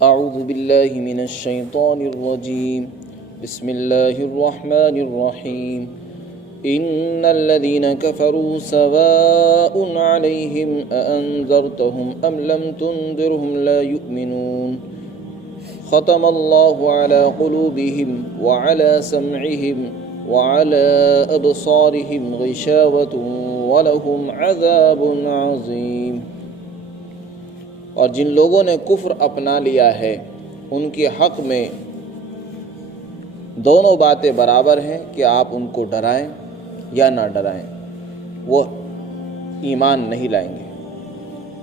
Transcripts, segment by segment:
اعوذ باللہ من الشیطان الرجیم بسم اللہ الرحمن الرحیم ان الذین کفروا سواء علیہم اانذرتهم ام لم تنذرهم لا یؤمنون ختم اللہ علی قلوبہم وعلی سمعہم وعلی ابصارہم غشاوۃ ولہم عذاب عظیم۔ اور جن لوگوں نے کفر اپنا لیا ہے ان کے حق میں دونوں باتیں برابر ہیں کہ آپ ان کو ڈرائیں یا نہ ڈرائیں، وہ ایمان نہیں لائیں گے۔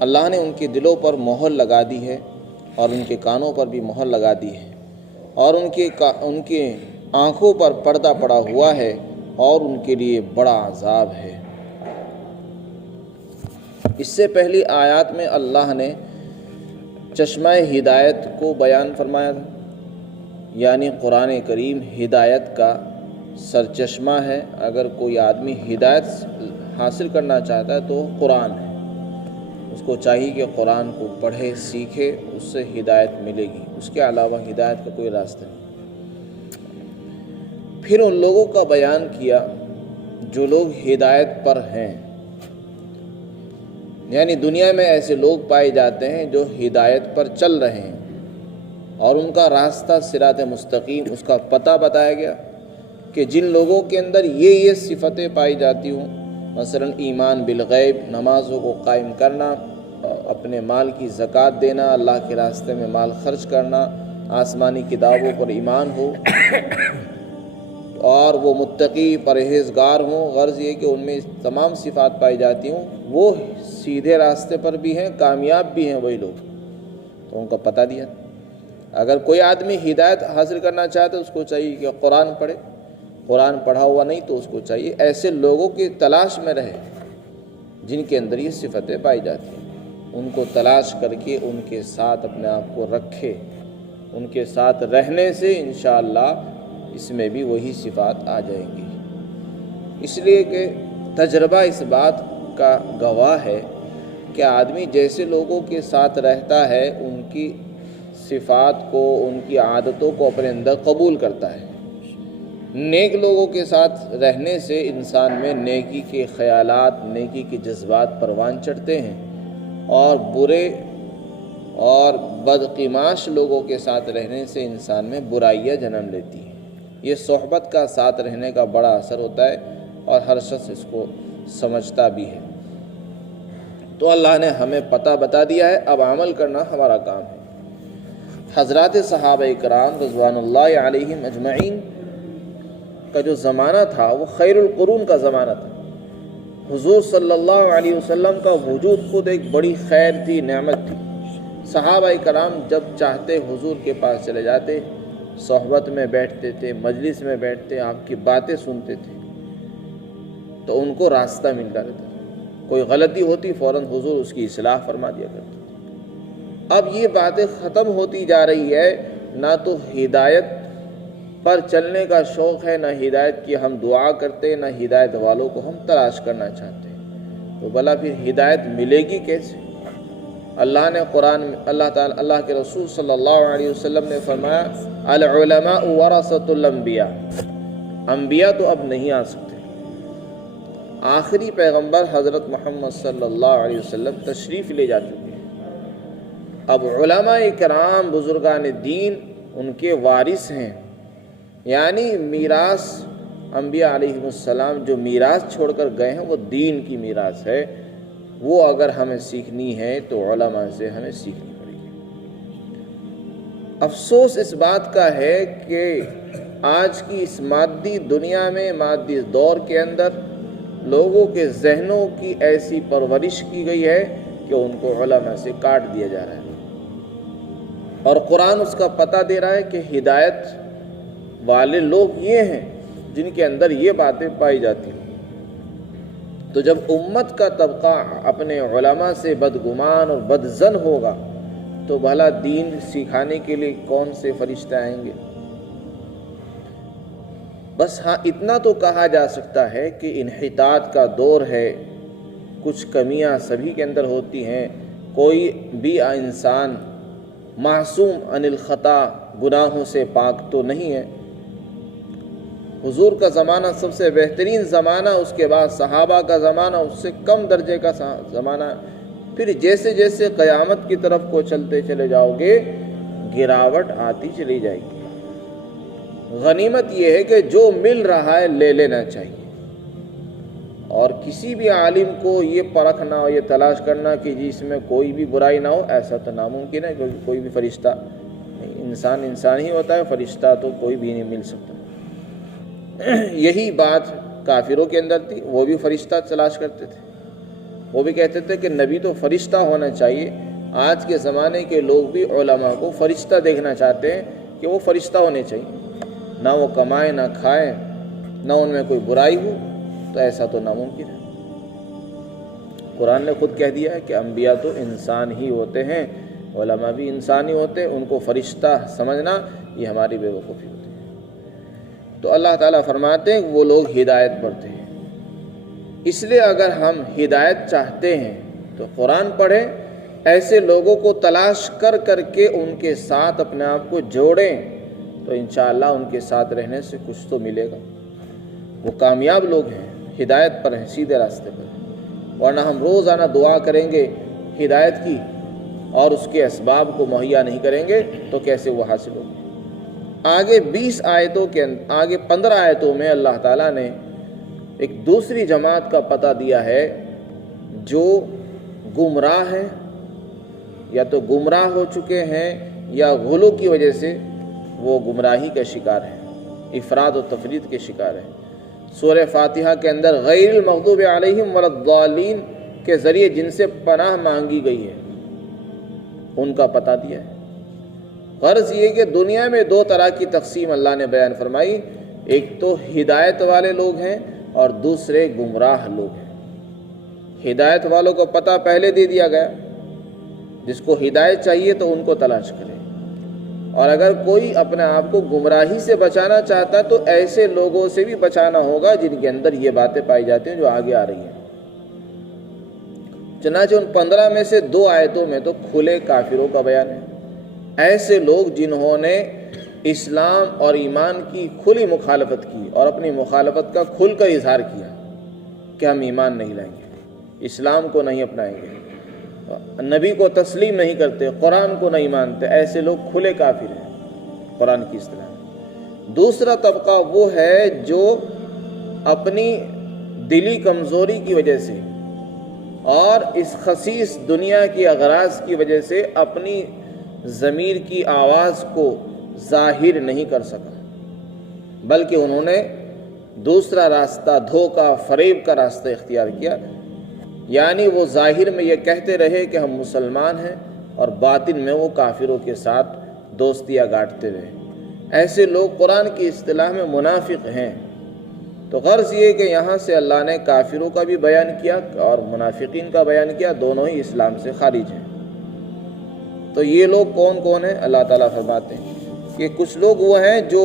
اللہ نے ان کے دلوں پر مہر لگا دی ہے اور ان کے کانوں پر بھی مہر لگا دی ہے، اور ان کے آنکھوں پر پردہ پڑا ہوا ہے، اور ان کے لیے بڑا عذاب ہے۔ اس سے پہلی آیات میں اللہ نے چشمہ ہدایت کو بیان فرمایا تھا، یعنی قرآن کریم ہدایت کا سرچشمہ ہے۔ اگر کوئی آدمی ہدایت حاصل کرنا چاہتا ہے تو قرآن ہے، اس کو چاہیے کہ قرآن کو پڑھے سیکھے، اس سے ہدایت ملے گی، اس کے علاوہ ہدایت کا کوئی راستہ نہیں۔ پھر ان لوگوں کا بیان کیا جو لوگ ہدایت پر ہیں، یعنی دنیا میں ایسے لوگ پائے جاتے ہیں جو ہدایت پر چل رہے ہیں اور ان کا راستہ صراط مستقیم، اس کا پتہ بتایا گیا کہ جن لوگوں کے اندر یہ صفتیں پائی جاتی ہوں، مثلا ایمان بالغیب، نمازوں کو قائم کرنا، اپنے مال کی زکوٰۃ دینا، اللہ کے راستے میں مال خرچ کرنا، آسمانی کتابوں پر ایمان ہو، اور وہ متقی پرہیزگار ہوں، غرض یہ کہ ان میں تمام صفات پائی جاتی ہوں، وہ سیدھے راستے پر بھی ہیں، کامیاب بھی ہیں وہی لوگ، تو ان کا پتہ دیا۔ اگر کوئی آدمی ہدایت حاصل کرنا چاہتا ہے اس کو چاہیے کہ قرآن پڑھے، قرآن پڑھا ہوا نہیں تو اس کو چاہیے ایسے لوگوں کی تلاش میں رہے جن کے اندر یہ صفتیں پائی جاتی ہیں، ان کو تلاش کر کے ان کے ساتھ اپنے آپ کو رکھے، ان کے ساتھ رہنے سے انشاءاللہ اس میں بھی وہی صفات آ جائیں گی۔ اس لیے کہ تجربہ اس بات کا گواہ ہے کہ آدمی جیسے لوگوں کے ساتھ رہتا ہے ان کی صفات کو، ان کی عادتوں کو اپنے اندر قبول کرتا ہے۔ نیک لوگوں کے ساتھ رہنے سے انسان میں نیکی کے خیالات، نیکی کے جذبات پروان چڑھتے ہیں، اور برے اور بدقماش لوگوں کے ساتھ رہنے سے انسان میں برائیاں جنم لیتی ہیں۔ یہ صحبت کا ساتھ رہنے کا بڑا اثر ہوتا ہے اور ہر شخص اس کو سمجھتا بھی ہے۔ تو اللہ نے ہمیں پتہ بتا دیا ہے، اب عمل کرنا ہمارا کام ہے۔ حضرات صحابہ کرام رضوان اللہ علیہم اجمعین کا جو زمانہ تھا وہ خیر القرون کا زمانہ تھا۔ حضور صلی اللہ علیہ وسلم کا وجود خود ایک بڑی خیر تھی، نعمت تھی۔ صحابہ کرام جب چاہتے حضور کے پاس چلے جاتے، صحبت میں بیٹھتے تھے، مجلس میں بیٹھتے، آپ کی باتیں سنتے تھے تو ان کو راستہ ملتا رہتا تھا۔ کوئی غلطی ہوتی فوراً حضور اس کی اصلاح فرما دیا کرتے تھے۔ اب یہ باتیں ختم ہوتی جا رہی ہے، نہ تو ہدایت پر چلنے کا شوق ہے، نہ ہدایت کی ہم دعا کرتے، نہ ہدایت والوں کو ہم تلاش کرنا چاہتے ہیں، تو بھلا پھر ہدایت ملے گی کیسے؟ اللہ نے قرآن میں اللہ کے رسول صلی اللہ علیہ وسلم نے فرمایا العلماء ورثۃ الانبیاء، انبیاء تو اب نہیں آ سکتے۔ آخری پیغمبر حضرت محمد صلی اللہ علیہ وسلم تشریف لے جا چکے ہیں، اب علماء کرام بزرگان دین ان کے وارث ہیں، یعنی میراث انبیاء علیہ السلام جو میراث چھوڑ کر گئے ہیں وہ دین کی میراث ہے، وہ اگر ہمیں سیکھنی ہے تو علماء سے ہمیں سیکھنی پڑے گی۔ افسوس اس بات کا ہے کہ آج کی اس مادی دنیا میں، مادی دور کے اندر لوگوں کے ذہنوں کی ایسی پرورش کی گئی ہے کہ ان کو علماء سے کاٹ دیا جا رہا ہے، اور قرآن اس کا پتہ دے رہا ہے کہ ہدایت والے لوگ یہ ہیں جن کے اندر یہ باتیں پائی جاتی ہیں۔ تو جب امت کا طبقہ اپنے علماء سے بدگمان اور بدظن ہوگا تو بھلا دین سکھانے کے لیے کون سے فرشتے آئیں گے؟ بس ہاں اتنا تو کہا جا سکتا ہے کہ انحطاط کا دور ہے، کچھ کمیاں سبھی کے اندر ہوتی ہیں، کوئی بھی انسان معصوم عن الخطا، گناہوں سے پاک تو نہیں ہے۔ حضور کا زمانہ سب سے بہترین زمانہ، اس کے بعد صحابہ کا زمانہ اس سے کم درجے کا زمانہ، پھر جیسے جیسے قیامت کی طرف کو چلتے چلے جاؤ گے گراوٹ آتی چلی جائے گی۔ غنیمت یہ ہے کہ جو مل رہا ہے لے لینا چاہیے، اور کسی بھی عالم کو یہ پرکھنا اور یہ تلاش کرنا کہ جی اس میں کوئی بھی برائی نہ ہو، ایسا تو ناممکن ہے، کیونکہ کوئی بھی فرشتہ انسان ہی ہوتا ہے، فرشتہ تو کوئی بھی نہیں مل سکتا۔ یہی بات کافروں کے اندر تھی، وہ بھی فرشتہ تلاش کرتے تھے، وہ بھی کہتے تھے کہ نبی تو فرشتہ ہونا چاہیے۔ آج کے زمانے کے لوگ بھی علماء کو فرشتہ دیکھنا چاہتے ہیں کہ وہ فرشتہ ہونے چاہیے، نہ وہ کمائیں نہ کھائیں، نہ ان میں کوئی برائی ہو، تو ایسا تو ناممکن ہے۔ قرآن نے خود کہہ دیا ہے کہ انبیاء تو انسان ہی ہوتے ہیں، علماء بھی انسان ہی ہوتے ہیں، ان کو فرشتہ سمجھنا یہ ہماری بے وقوفی ہوتی ہے۔ تو اللہ تعالیٰ فرماتے ہیں وہ لوگ ہدایت پر تھے، اس لیے اگر ہم ہدایت چاہتے ہیں تو قرآن پڑھیں، ایسے لوگوں کو تلاش کر کر کے ان کے ساتھ اپنے آپ کو جوڑیں، تو انشاءاللہ ان کے ساتھ رہنے سے کچھ تو ملے گا۔ وہ کامیاب لوگ ہیں، ہدایت پر ہیں، سیدھے راستے پر ہیں، ورنہ ہم روزانہ دعا کریں گے ہدایت کی اور اس کے اسباب کو مہیا نہیں کریں گے تو کیسے وہ حاصل ہوگی۔ آگے 20 آیتوں کے آگے 15 آیتوں میں اللہ تعالیٰ نے ایک دوسری جماعت کا پتہ دیا ہے جو گمراہ ہیں، یا تو گمراہ ہو چکے ہیں یا غلو کی وجہ سے وہ گمراہی کا شکار ہیں، افراد و تفرید کے شکار ہیں۔ سورہ فاتحہ کے اندر غیر المغضوب علیہم ولا الضالین کے ذریعے جن سے پناہ مانگی گئی ہے ان کا پتہ دیا ہے۔ غرض یہ کہ دنیا میں دو طرح کی تقسیم اللہ نے بیان فرمائی، ایک تو ہدایت والے لوگ ہیں اور دوسرے گمراہ لوگ ہیں۔ ہدایت والوں کو پتہ پہلے دے دیا گیا، جس کو ہدایت چاہیے تو ان کو تلاش کرے، اور اگر کوئی اپنے آپ کو گمراہی سے بچانا چاہتا تو ایسے لوگوں سے بھی بچانا ہوگا جن کے اندر یہ باتیں پائی جاتی ہیں جو آگے آ رہی ہیں۔ چنانچہ ان 15 میں سے 2 آیتوں میں تو کھلے کافروں کا بیان ہے، ایسے لوگ جنہوں نے اسلام اور ایمان کی کھلی مخالفت کی اور اپنی مخالفت کا کھل کر اظہار کیا کہ ہم ایمان نہیں لائیں گے، اسلام کو نہیں اپنائیں گے، نبی کو تسلیم نہیں کرتے، قرآن کو نہیں مانتے، ایسے لوگ کھلے کافر ہیں قرآن کی اصطلاح میں۔ دوسرا طبقہ وہ ہے جو اپنی دلی کمزوری کی وجہ سے اور اس خسیس دنیا کی اغراض کی وجہ سے اپنی ضمیر کی آواز کو ظاہر نہیں کر سکا، بلکہ انہوں نے دوسرا راستہ، دھوکہ فریب کا راستہ اختیار کیا، یعنی وہ ظاہر میں یہ کہتے رہے کہ ہم مسلمان ہیں اور باطن میں وہ کافروں کے ساتھ دوستیاں گاٹتے رہے۔ ایسے لوگ قرآن کی اصطلاح میں منافق ہیں۔ تو غرض یہ کہ یہاں سے اللہ نے کافروں کا بھی بیان کیا اور منافقین کا بیان کیا، دونوں ہی اسلام سے خارج ہیں۔ تو یہ لوگ کون کون ہیں؟ اللہ تعالیٰ فرماتے ہیں کہ کچھ لوگ وہ ہیں جو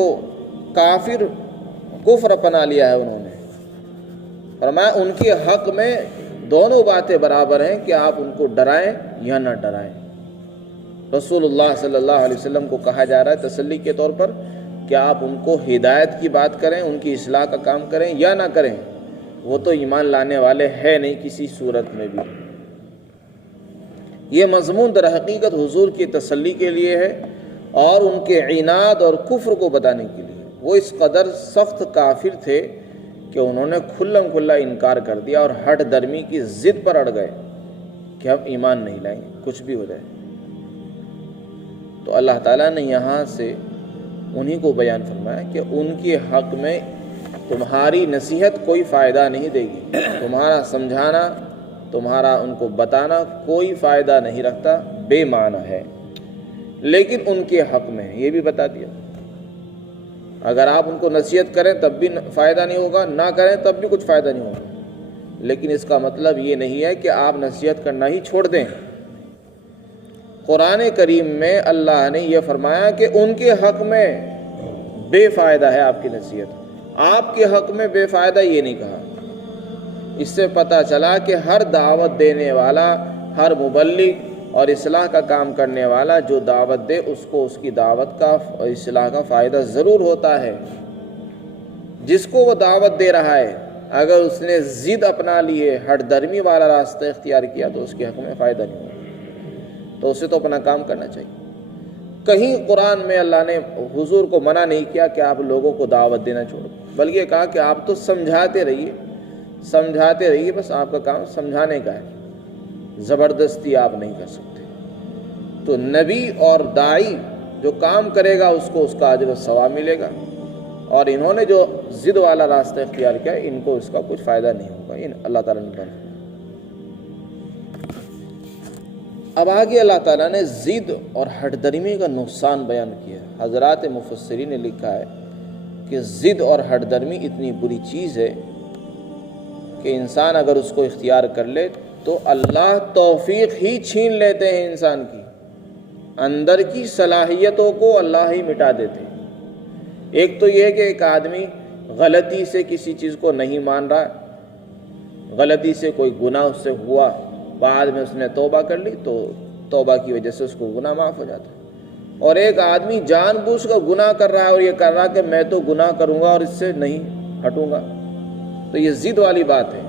کفر اپنا لیا ہے، انہوں نے فرمایا ان کے حق میں دونوں باتیں برابر ہیں کہ آپ ان کو ڈرائیں یا نہ ڈرائیں۔ رسول اللہ صلی اللہ علیہ وسلم کو کہا جا رہا ہے تسلی کے طور پر کہ آپ ان کو ہدایت کی بات کریں، ان کی اصلاح کا کام کریں یا نہ کریں، وہ تو ایمان لانے والے ہیں نہیں کسی صورت میں بھی۔ یہ مضمون در حقیقت حضور کی تسلی کے لیے ہے اور ان کے عناد اور کفر کو بتانے کے لیے۔ وہ اس قدر سخت کافر تھے کہ انہوں نے کھلم کھلا انکار کر دیا اور ہٹ درمی کی ضد پر اڑ گئے کہ ہم ایمان نہیں لائیں گے کچھ بھی ہو جائے۔ تو اللہ تعالیٰ نے یہاں سے انہی کو بیان فرمایا کہ ان کے حق میں تمہاری نصیحت کوئی فائدہ نہیں دے گی، تمہارا سمجھانا، تمہارا ان کو بتانا کوئی فائدہ نہیں رکھتا، بے معنی ہے۔ لیکن ان کے حق میں یہ بھی بتا دیا، اگر آپ ان کو نصیحت کریں تب بھی فائدہ نہیں ہوگا، نہ کریں تب بھی کچھ فائدہ نہیں ہوگا، لیکن اس کا مطلب یہ نہیں ہے کہ آپ نصیحت کرنا ہی چھوڑ دیں۔ قرآن کریم میں اللہ نے یہ فرمایا کہ ان کے حق میں بے فائدہ ہے آپ کی نصیحت، آپ کے حق میں بے فائدہ یہ نہیں کہا۔ اس سے پتہ چلا کہ ہر دعوت دینے والا، ہر مبلغ اور اصلاح کا کام کرنے والا جو دعوت دے اس کو اس کی دعوت کا اصلاح کا فائدہ ضرور ہوتا ہے۔ جس کو وہ دعوت دے رہا ہے اگر اس نے ضد اپنا لی ہے، ہٹ درمی والا راستہ اختیار کیا تو اس کے حق میں فائدہ نہیں ہوگا، تو اسے تو اپنا کام کرنا چاہیے۔ کہیں قرآن میں اللہ نے حضور کو منع نہیں کیا کہ آپ لوگوں کو دعوت دینا چھوڑو، بلکہ کہا کہ آپ تو سمجھاتے رہیے، بس آپ کا کام سمجھانے کا ہے، زبردستی آپ نہیں کر سکتے۔ تو نبی اور داعی جو کام کرے گا اس کو اس کا اجر و ثواب ملے گا، اور انہوں نے جو ضد والا راستہ اختیار کیا ان کو اس کا کچھ فائدہ نہیں ہوگا، اللہ تعالیٰ نے بتایا۔ اب آگے اللہ تعالیٰ نے ضد اور ہٹ درمی کا نقصان بیان کیا۔ حضرات مفسرین نے لکھا ہے کہ ضد اور ہٹ درمی اتنی بری چیز ہے کہ انسان اگر اس کو اختیار کر لے تو اللہ توفیق ہی چھین لیتے ہیں، انسان کی اندر کی صلاحیتوں کو اللہ ہی مٹا دیتے ہیں۔ ایک تو یہ کہ ایک آدمی غلطی سے کسی چیز کو نہیں مان رہا، غلطی سے کوئی گناہ اس سے ہوا، بعد میں اس نے توبہ کر لی تو توبہ کی وجہ سے اس کو گناہ معاف ہو جاتا ہے۔ اور ایک آدمی جان بوجھ کر گناہ کر رہا ہے اور یہ کر رہا کہ میں تو گناہ کروں گا اور اس سے نہیں ہٹوں گا، تو یہ ضد والی بات ہے۔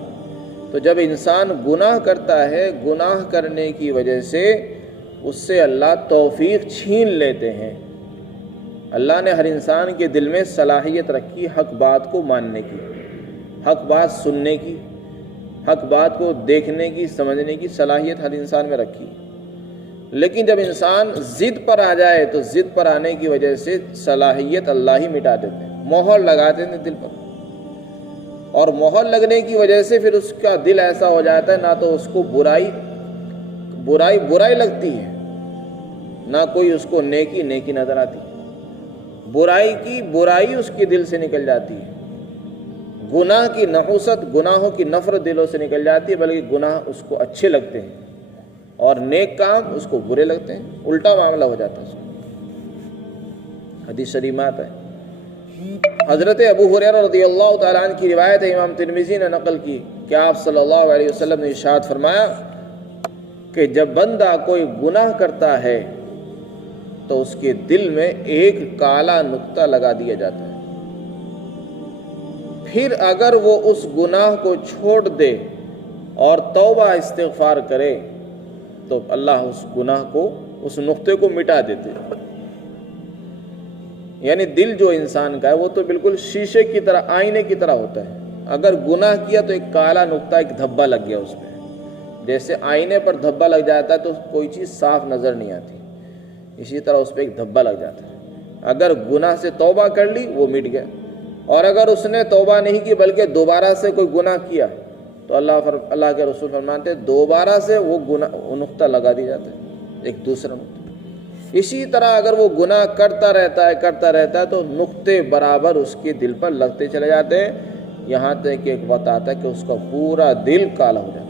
تو جب انسان گناہ کرتا ہے، گناہ کرنے کی وجہ سے اس سے اللہ توفیق چھین لیتے ہیں۔ اللہ نے ہر انسان کے دل میں صلاحیت رکھی حق بات کو ماننے کی، حق بات سننے کی، حق بات کو دیکھنے کی، سمجھنے کی صلاحیت ہر انسان میں رکھی، لیکن جب انسان ضد پر آ جائے تو ضد پر آنے کی وجہ سے صلاحیت اللہ ہی مٹا دیتے ہیں، مہر لگا دیتے ہیں دل پر، اور مہر لگنے کی وجہ سے پھر اس کا دل ایسا ہو جاتا ہے نہ تو اس کو برائی لگتی ہے، نہ کوئی اس کو نیکی نظر آتی، برائی کی برائی اس کے دل سے نکل جاتی ہے، گناہ کی نحوست، گناہوں کی نفرت دلوں سے نکل جاتی ہے، بلکہ گناہ اس کو اچھے لگتے ہیں اور نیک کام اس کو برے لگتے ہیں، الٹا معاملہ ہو جاتا ہے اس کو۔ حدیث شریف میں آتا ہے، حضرت ابو ہریرہ رضی اللہ تعالیٰ عنہ کی روایت ہے، امام ترمذی نے نقل کی کہ آپ صلی اللہ علیہ وسلم نے ارشاد فرمایا کہ جب بندہ کوئی گناہ کرتا ہے تو اس کے دل میں ایک کالا نقطہ لگا دیا جاتا ہے، پھر اگر وہ اس گناہ کو چھوڑ دے اور توبہ استغفار کرے تو اللہ اس گناہ کو، اس نقطے کو مٹا دیتے ہیں۔ یعنی دل جو انسان کا ہے وہ تو بالکل شیشے کی طرح، آئینے کی طرح ہوتا ہے، اگر گناہ کیا تو ایک کالا نقطہ، ایک دھبا لگ گیا اس پہ، جیسے آئینے پر دھبا لگ جاتا ہے تو کوئی چیز صاف نظر نہیں آتی، اسی طرح اس پہ ایک دھبا لگ جاتا ہے۔ اگر گناہ سے توبہ کر لی وہ مٹ گیا، اور اگر اس نے توبہ نہیں کی بلکہ دوبارہ سے کوئی گناہ کیا تو اللہ کے رسول فرماتے ہیں دوبارہ سے وہ نقطہ لگا دیا جاتا ہے، ایک دوسرا نقطہ۔ اسی طرح اگر وہ گناہ کرتا رہتا ہے تو نقطے برابر اس کے دل پر لگتے چلے جاتے ہیں، یہاں تک کہ ایک وقت آتا ہے کہ اس کا پورا دل کالا ہو جاتا ہے۔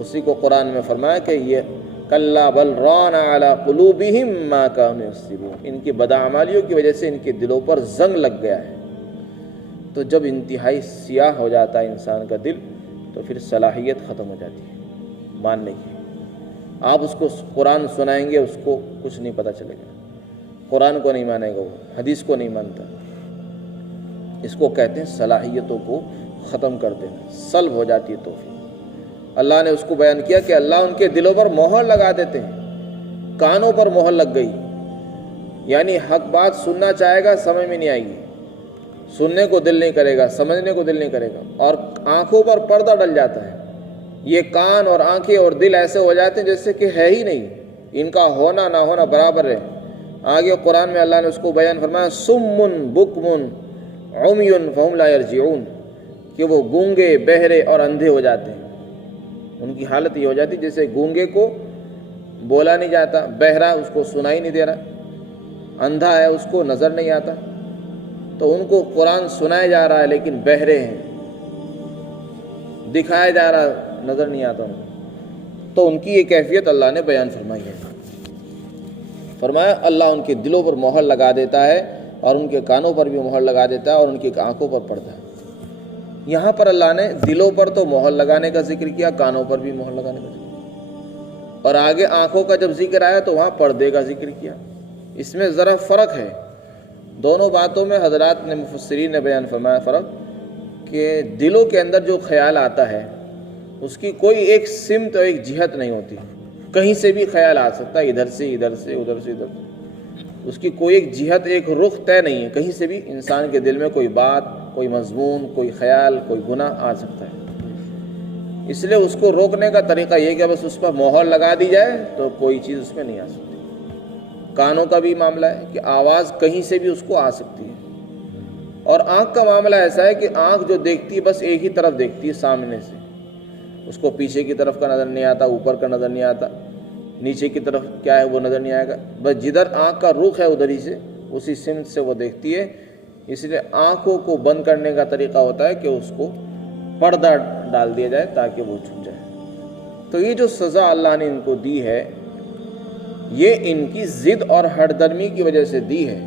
اسی کو قرآن میں فرمایا کہ یہ کلا بل ران علی قلوبہم ما کانوا یکسبون، ان کی بدعمالیوں کی وجہ سے ان کے دلوں پر زنگ لگ گیا ہے۔ تو جب انتہائی سیاہ ہو جاتا ہے انسان کا دل تو پھر صلاحیت ختم ہو جاتی ہے ماننے کی۔ آپ اس کو قرآن سنائیں گے اس کو کچھ نہیں پتہ چلے گا، قرآن کو نہیں مانے گا، وہ حدیث کو نہیں مانتا۔ اس کو کہتے ہیں صلاحیتوں کو ختم کر دینا، سلب ہو جاتی ہے توفیق۔ اللہ نے اس کو بیان کیا کہ اللہ ان کے دلوں پر مہر لگا دیتے ہیں، کانوں پر مہر لگ گئی، یعنی حق بات سننا چاہے گا سمجھ میں نہیں آئے گی، سننے کو دل نہیں کرے گا، سمجھنے کو دل نہیں کرے گا، اور آنکھوں پر پردہ ڈل جاتا ہے۔ یہ کان اور آنکھیں اور دل ایسے ہو جاتے ہیں جیسے کہ ہے ہی نہیں، ان کا ہونا نہ ہونا برابر ہے۔ آگے قرآن میں اللہ نے اس کو بیان فرمایا سم بکم عمی فہم لا یرجعون، کہ وہ گونگے، بہرے اور اندھے ہو جاتے ہیں۔ ان کی حالت یہ ہو جاتی جیسے گونگے کو بولا نہیں جاتا، بہرا اس کو سنائی نہیں دے رہا، اندھا ہے اس کو نظر نہیں آتا، تو ان کو قرآن سنایا جا رہا ہے لیکن بہرے ہیں، دکھایا جا رہا نظر نہیں آتا ان کو۔ تو ان کی یہ کیفیت اللہ نے بیان فرمائی ہے، فرمایا اللہ ان کے دلوں پر مہر لگا دیتا ہے اور ان کے کانوں پر بھی مہر لگا دیتا ہے اور ان کی آنکھوں پر پردہ ہے۔ یہاں پر اللہ نے دلوں پر تو مہر لگانے کا ذکر کیا، کانوں پر بھی مہر لگانے کا ذکر کیا۔ اور آگے آنکھوں کا جب ذکر آیا تو وہاں پردے کا ذکر کیا. اس میں ذرا فرق ہے. دونوں باتوں میں حضرات نے مفسرین نے بیان فرمایا فرق کہ دلوں کے اندر جو خیال آتا ہے اس کی کوئی ایک سمت اور ایک جہت نہیں ہوتی. کہیں سے بھی خیال آ سکتا ہے، ادھر سے ادھر سے ادھر سے ادھر سے. اس کی کوئی ایک جہت ایک رخ طے نہیں ہے. کہیں سے بھی انسان کے دل میں کوئی بات، کوئی مضمون، کوئی خیال، کوئی گناہ آ سکتا ہے. اس لیے اس کو روکنے کا طریقہ یہ کہ بس اس پر مہر لگا دی جائے تو کوئی چیز اس میں نہیں آ سکتی. کانوں کا بھی معاملہ ہے کہ آواز کہیں سے بھی اس کو آ سکتی ہے. اور آنکھ کا معاملہ ایسا ہے کہ آنکھ جو دیکھتی ہے بس ایک ہی طرف دیکھتی ہے سامنے سے. اس کو پیچھے کی طرف کا نظر نہیں آتا، اوپر کا نظر نہیں آتا، نیچے کی طرف کیا ہے وہ نظر نہیں آئے گا. بس جدھر آنکھ کا رخ ہے ادھر ہی سے اسی سمت سے وہ دیکھتی ہے. اس لیے آنکھوں کو بند کرنے کا طریقہ ہوتا ہے کہ اس کو پردہ ڈال دیا جائے تاکہ وہ چھپ جائے. تو یہ جو سزا اللہ نے ان کو دی ہے یہ ان کی ضد اور ہٹ درمی کی وجہ سے دی ہے.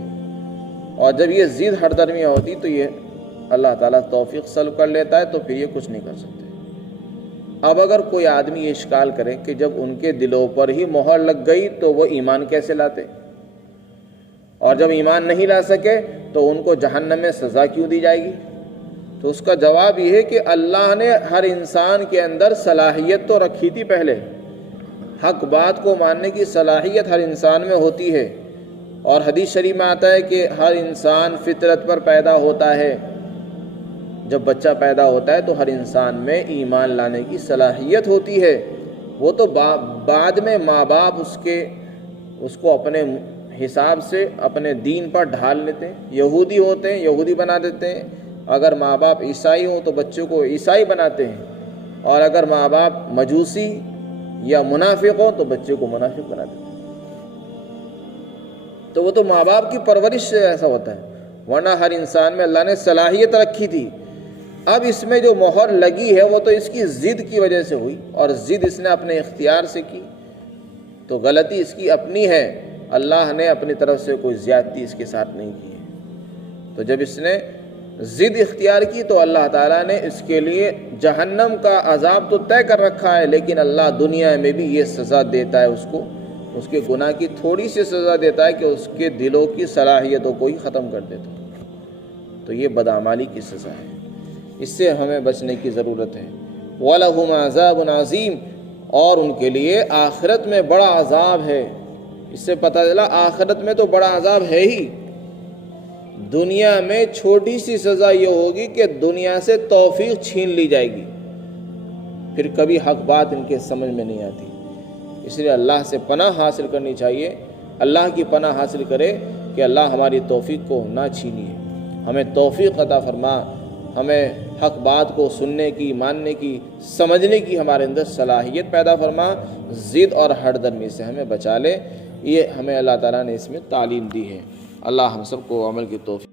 اور جب یہ ضد ہٹ درمی ہوتی تو یہ اللہ تعالیٰ توفیق سلب کر لیتا ہے تو پھر یہ کچھ نہیں کر سکتے. اب اگر کوئی آدمی یہ اشکال کرے کہ جب ان کے دلوں پر ہی مہر لگ گئی تو وہ ایمان کیسے لاتے، اور جب ایمان نہیں لا سکے تو ان کو جہنم میں سزا کیوں دی جائے گی، تو اس کا جواب یہ ہے کہ اللہ نے ہر انسان کے اندر صلاحیت تو رکھی تھی. پہلے حق بات کو ماننے کی صلاحیت ہر انسان میں ہوتی ہے. اور حدیث شریف میں آتا ہے کہ ہر انسان فطرت پر پیدا ہوتا ہے. جب بچہ پیدا ہوتا ہے تو ہر انسان میں ایمان لانے کی صلاحیت ہوتی ہے. وہ تو بعد میں ماں باپ اس کو اپنے حساب سے اپنے دین پر ڈھال لیتے ہیں. یہودی ہوتے ہیں یہودی بنا دیتے ہیں. اگر ماں باپ عیسائی ہوں تو بچوں کو عیسائی بناتے ہیں. اور اگر ماں باپ مجوسی یا منافق ہوں تو بچے کو منافق بنا دیتے ہیں. تو وہ تو ماں باپ کی پرورش سے ایسا ہوتا ہے، ورنہ ہر انسان میں اللہ نے صلاحیت رکھی تھی. اب اس میں جو مہر لگی ہے وہ تو اس کی ضد کی وجہ سے ہوئی، اور ضد اس نے اپنے اختیار سے کی تو غلطی اس کی اپنی ہے. اللہ نے اپنی طرف سے کوئی زیادتی اس کے ساتھ نہیں کی ہے. تو جب اس نے ضد اختیار کی تو اللہ تعالیٰ نے اس کے لیے جہنم کا عذاب تو طے کر رکھا ہے، لیکن اللہ دنیا میں بھی یہ سزا دیتا ہے اس کو. اس کے گناہ کی تھوڑی سی سزا دیتا ہے کہ اس کے دلوں کی صلاحیتوں کو ہی ختم کر دیتا ہے. تو یہ بدعمالی کی سزا ہے، اس سے ہمیں بچنے کی ضرورت ہے. وَلَهُمْ عَذَابٌ عَظِيمٌ، اور ان کے لیے آخرت میں بڑا عذاب ہے. اس سے پتہ چلا آخرت میں تو بڑا عذاب ہے ہی. دنیا میں چھوٹی سی سزا یہ ہوگی کہ دنیا سے توفیق چھین لی جائے گی، پھر کبھی حق بات ان کے سمجھ میں نہیں آتی. اس لیے اللہ سے پناہ حاصل کرنی چاہیے. اللہ کی پناہ حاصل کرے کہ اللہ ہماری توفیق کو نہ چھینیے، ہمیں توفیق عطا فرما، ہمیں حق بات کو سننے کی، ماننے کی، سمجھنے کی ہمارے اندر صلاحیت پیدا فرما. ضد اور ہٹ درمی سے ہمیں بچا لے. یہ ہمیں اللہ تعالیٰ نے اس میں تعلیم دی ہے. اللہ ہم سب کو عمل کی توفیق